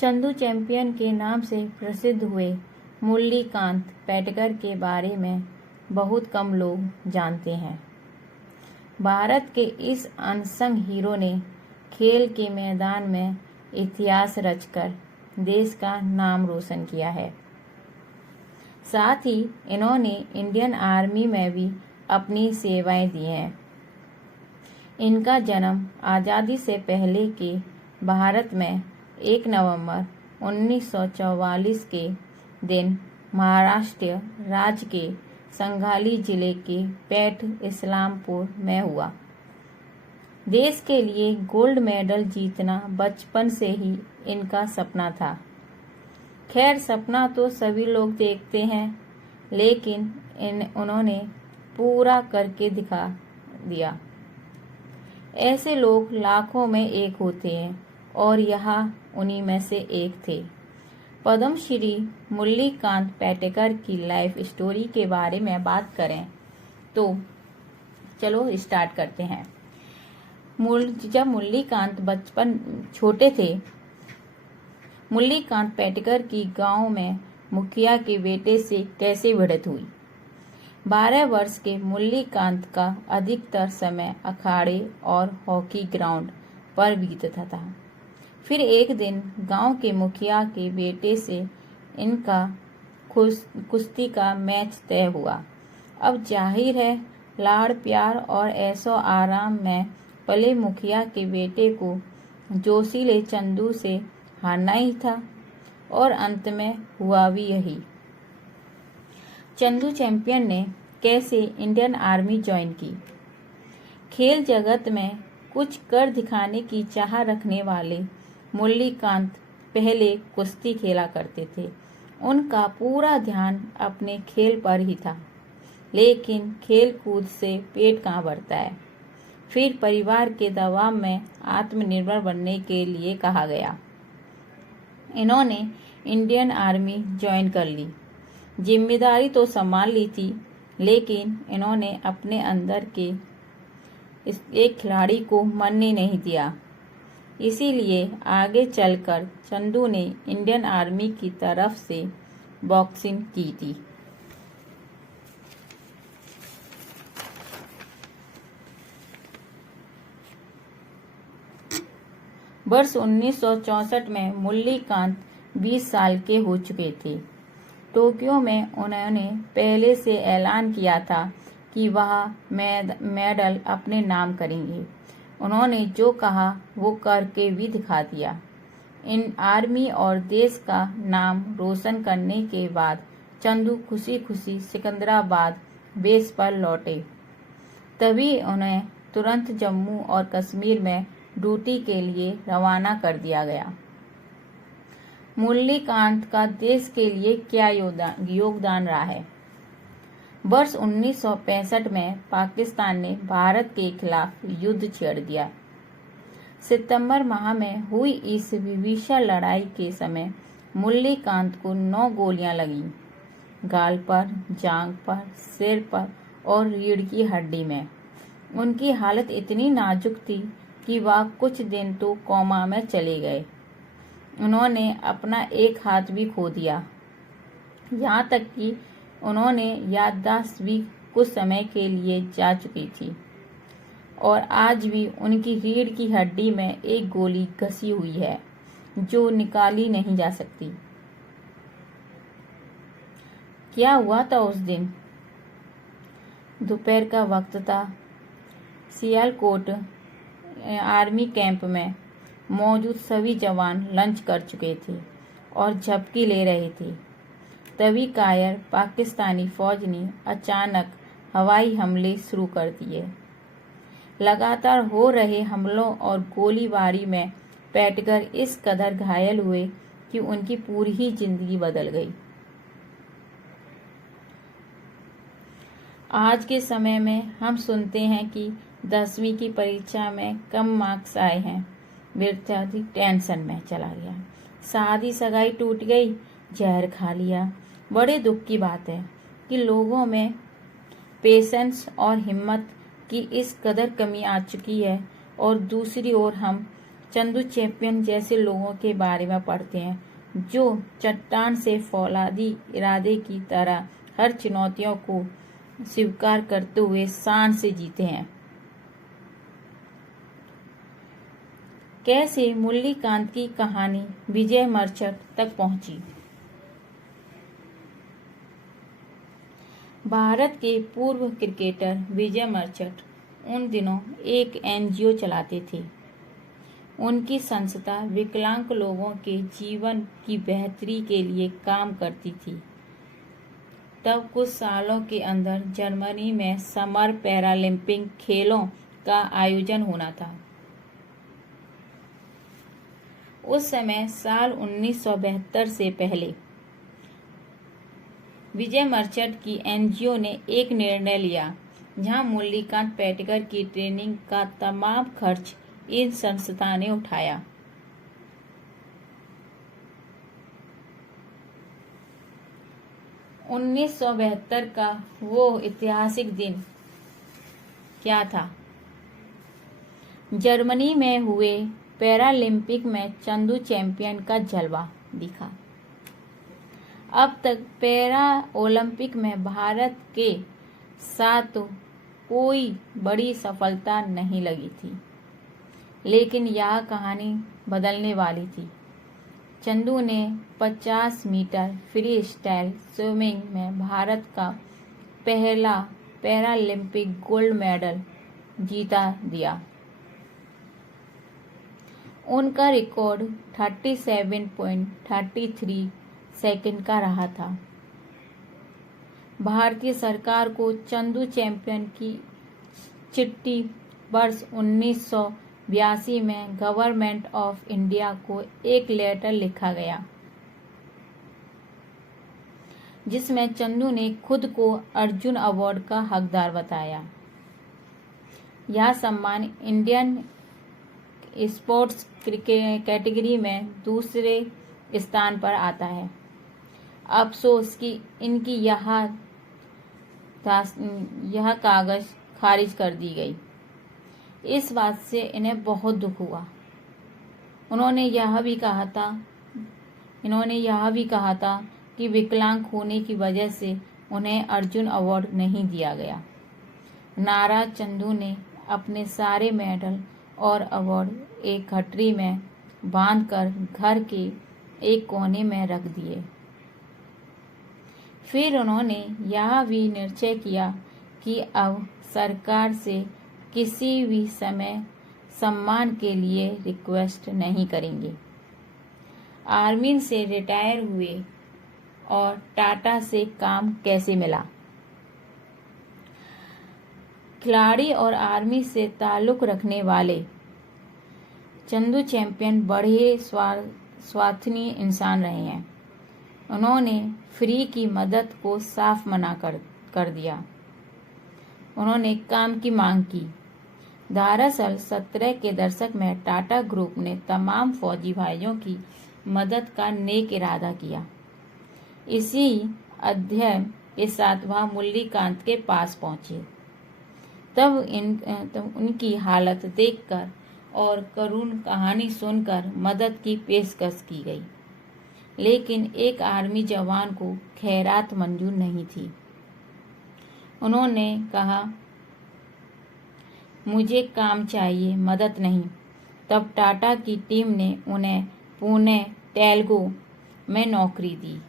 Chandu champion के नाम से प्रसिद्ध हुए मुरलीकांत पैटकर के बारे में बहुत कम लोग जानते हैं। भारत के इस अनसंग हीरो ने खेल के मैदान में इतिहास रचकर देश का नाम रोशन किया है। साथ ही इन्होंने इंडियन आर्मी में भी अपनी सेवाएं दी हैं। इनका जन्म आज़ादी से पहले के भारत में 1 नवंबर 1944 के दिन महाराष्ट्र राज्य के संगाली जिले के पेठ इस्लामपुर में हुआ। देश के लिए गोल्ड मेडल जीतना बचपन से ही इनका सपना था। खैर, सपना तो सभी लोग देखते हैं, लेकिन उन्होंने पूरा करके दिखा दिया। ऐसे लोग लाखों में एक होते हैं और यहाँ उन्हीं में से एक थे। पद्मश्री मुरलीकांत पैटकर की लाइफ स्टोरी के बारे में बात करें तो चलो स्टार्ट करते हैं। जब मुरलीकांत बचपन छोटे थे, मुरलीकांत पैटकर की गांव में मुखिया के बेटे से कैसे भिड़ंत हुई। 12 वर्ष के मुरलीकांत का अधिकतर समय अखाड़े और हॉकी ग्राउंड पर बीतता था। फिर एक दिन गांव के मुखिया के बेटे से इनका कुश्ती का मैच तय हुआ। अब जाहिर है, लाड़ प्यार और ऐशो आराम में पले मुखिया के बेटे को जोशीले चंदू से हारना ही था, और अंत में हुआ भी यही। चंदू चैंपियन ने कैसे इंडियन आर्मी ज्वाइन की। खेल जगत में कुछ कर दिखाने की चाह रखने वाले मुरलीकांत पहले कुश्ती खेला करते थे। उनका पूरा ध्यान अपने खेल पर ही था, लेकिन खेल कूद से पेट कहाँ भरता है। फिर परिवार के दबाव में आत्मनिर्भर बनने के लिए कहा गया। इन्होंने इंडियन आर्मी ज्वाइन कर ली। जिम्मेदारी तो संभाल ली थी, लेकिन इन्होंने अपने अंदर के एक खिलाड़ी को मरने नहीं दिया। इसीलिए आगे चलकर चंदू ने इंडियन आर्मी की तरफ से बॉक्सिंग की थी। वर्ष 1964 में मुरलीकांत 20 साल के हो चुके थे। टोक्यो में उन्होंने पहले से ऐलान किया था कि वह मेडल अपने नाम करेंगे। उन्होंने जो कहा वो करके भी दिखा दिया। इन आर्मी और देश का नाम रोशन करने के बाद चंदू खुशी खुशी सिकंदराबाद बेस पर लौटे। तभी उन्हें तुरंत जम्मू और कश्मीर में ड्यूटी के लिए रवाना कर दिया गया। मुरलीकांत का देश के लिए क्या योगदान रहा है। वर्ष 1965 में पाकिस्तान ने भारत के खिलाफ युद्ध छेड़ दिया। सितंबर माह में हुई इस भीषण लड़ाई के समय मुरलीकांत को 9 गोलियां लगीं, गाल पर, जांघ पर, सिर पर और रीढ़ की हड्डी में। उनकी हालत इतनी नाजुक थी कि वह कुछ दिन तो कोमा में चले गए। उन्होंने अपना एक हाथ भी खो दिया। यहाँ तक कि उन्होंने याददाश्त भी कुछ समय के लिए जा चुकी थी, और आज भी उनकी रीढ़ की हड्डी में एक गोली घसी हुई है जो निकाली नहीं जा सकती। क्या हुआ था उस दिन? दोपहर का वक्त था। सियालकोट आर्मी कैंप में मौजूद सभी जवान लंच कर चुके थे और झपकी ले रहे थे। तभी कायर पाकिस्तानी फौज ने अचानक हवाई हमले शुरू कर दिए। लगातार हो रहे हमलों और गोलीबारी में पैटकर इस कदर घायल हुए कि उनकी पूरी ही जिंदगी बदल गई। आज के समय में हम सुनते हैं कि 10वीं की परीक्षा में कम मार्क्स आए हैं, विद्यार्थी टेंशन में चला गया, शादी सगाई टूट गई, जहर खा लिया। बड़े दुख की बात है कि लोगों में पेशेंस और हिम्मत की इस कदर कमी आ चुकी है, और दूसरी ओर हम चंदू चैंपियन जैसे लोगों के बारे में पढ़ते हैं जो चट्टान से फौलादी इरादे की तरह हर चुनौतियों को स्वीकार करते हुए शान से जीते हैं। कैसे मुरलीकांत की कहानी विजय मर्चेंट तक पहुंची। भारत के पूर्व क्रिकेटर विजय मर्चेंट उन दिनों एक एनजीओ चलाते थे। उनकी संस्था विकलांग लोगों के जीवन की बेहतरी के लिए काम करती थी। तब कुछ सालों के अंदर जर्मनी में समर पैरालंपिक खेलों का आयोजन होना था। उस समय साल 1972 से पहले विजय मर्चेंट की एनजीओ ने एक निर्णय लिया जहां मुरलीकांत पैटकर की ट्रेनिंग का तमाम खर्च इन संस्था ने उठाया। उन्नीस का वो ऐतिहासिक दिन क्या था। जर्मनी में हुए पैरालंपिक में चंदू चैंपियन का जलवा दिखा। अब तक पैरा ओलंपिक में भारत के साथ कोई बड़ी सफलता नहीं लगी थी, लेकिन यह कहानी बदलने वाली थी। चंदू ने 50 मीटर फ्री स्टाइल स्विमिंग में भारत का पहला पैरालंपिक गोल्ड मेडल जीता दिया। उनका रिकॉर्ड 37.33 सेकंड का रहा था। भारतीय सरकार को चंदू चैंपियन की चिट्ठी वर्ष 1982 में गवर्नमेंट ऑफ इंडिया को एक लेटर लिखा गया जिसमें चंदू ने खुद को अर्जुन अवार्ड का हकदार बताया। यह सम्मान इंडियन स्पोर्ट्स कैटेगरी में दूसरे स्थान पर आता है। अफसोस कि इनकी यह कागज खारिज कर दी गई। इस बात से इन्हें बहुत दुख हुआ। इन्होंने यह भी कहा था कि विकलांग होने की वजह से उन्हें अर्जुन अवार्ड नहीं दिया गया। नाराज चंदू ने अपने सारे मेडल और अवार्ड एक गठरी में बांधकर घर के एक कोने में रख दिए। फिर उन्होंने यह भी निश्चय किया कि अब सरकार से किसी भी समय सम्मान के लिए रिक्वेस्ट नहीं करेंगे। आर्मी से रिटायर हुए और टाटा से काम कैसे मिला। खिलाड़ी और आर्मी से ताल्लुक रखने वाले चंदू चैंपियन बड़े स्वार्थी इंसान रहे हैं। उन्होंने फ्री की मदद को साफ मना कर दिया। उन्होंने काम की मांग की। दरअसल 70 के दशक में टाटा ग्रुप ने तमाम फौजी भाइयों की मदद का नेक इरादा किया। इसी अध्ययन के साथ वह मुरलीकांत के पास पहुंचे। तब उनकी हालत देखकर और करुण कहानी सुनकर मदद की पेशकश की गई, लेकिन एक आर्मी जवान को खैरात मंजूर नहीं थी। उन्होंने कहा, मुझे काम चाहिए, मदद नहीं। तब टाटा की टीम ने उन्हें पुणे तेलुगु में नौकरी दी,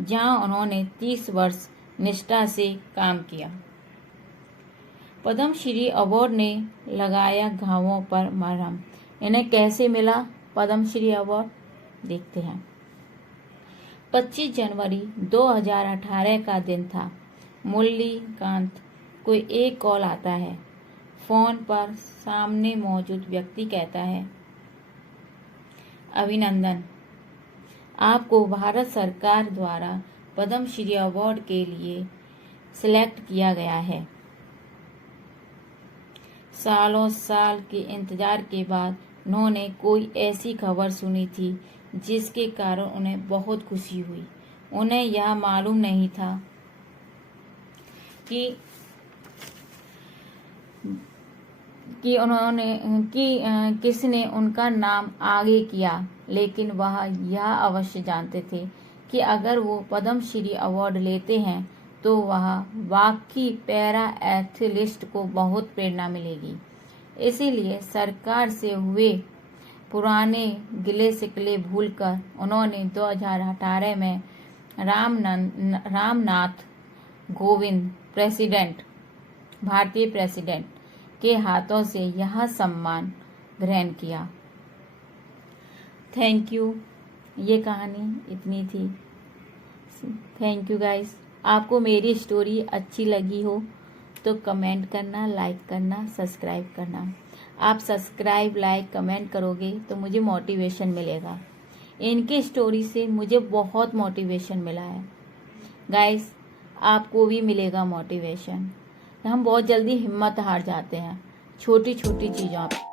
जहां उन्होंने 30 वर्ष निष्ठा से काम किया। पद्मश्री अवार्ड ने लगाया घावों पर मरहम। इन्हें कैसे मिला पद्मश्री अवार्ड, देखते हैं। 25 जनवरी 2018 का दिन था। मुरलीकांत को एक कॉल आता है। फोन पर सामने मौजूद व्यक्ति कहता है, अभिनंदन, आपको भारत सरकार द्वारा पद्मश्री अवार्ड के लिए सिलेक्ट किया गया है। सालों साल के इंतजार के बाद उन्होंने कोई ऐसी खबर सुनी थी जिसके कारण उन्हें बहुत खुशी हुई। उन्हें यह मालूम नहीं था किसने उनका नाम आगे किया, लेकिन वह यह अवश्य जानते थे कि अगर वो पद्मश्री अवार्ड लेते हैं तो वह बाकी पैरा एथलीट को बहुत प्रेरणा मिलेगी। इसीलिए सरकार से हुए पुराने गिले शिकवे भूलकर उन्होंने 2018 में रामनाथ कोविंद भारतीय प्रेसिडेंट के हाथों से यह सम्मान ग्रहण किया। Thank you. ये कहानी इतनी थी। Thank you guys. आपको मेरी स्टोरी अच्छी लगी हो तो कमेंट करना, लाइक करना, सब्सक्राइब करना। आप सब्सक्राइब, लाइक, कमेंट करोगे तो मुझे मोटिवेशन मिलेगा। इनकी स्टोरी से मुझे बहुत मोटिवेशन मिला है गाइस। आपको भी मिलेगा मोटिवेशन। हम बहुत जल्दी हिम्मत हार जाते हैं छोटी छोटी चीज़ों पे।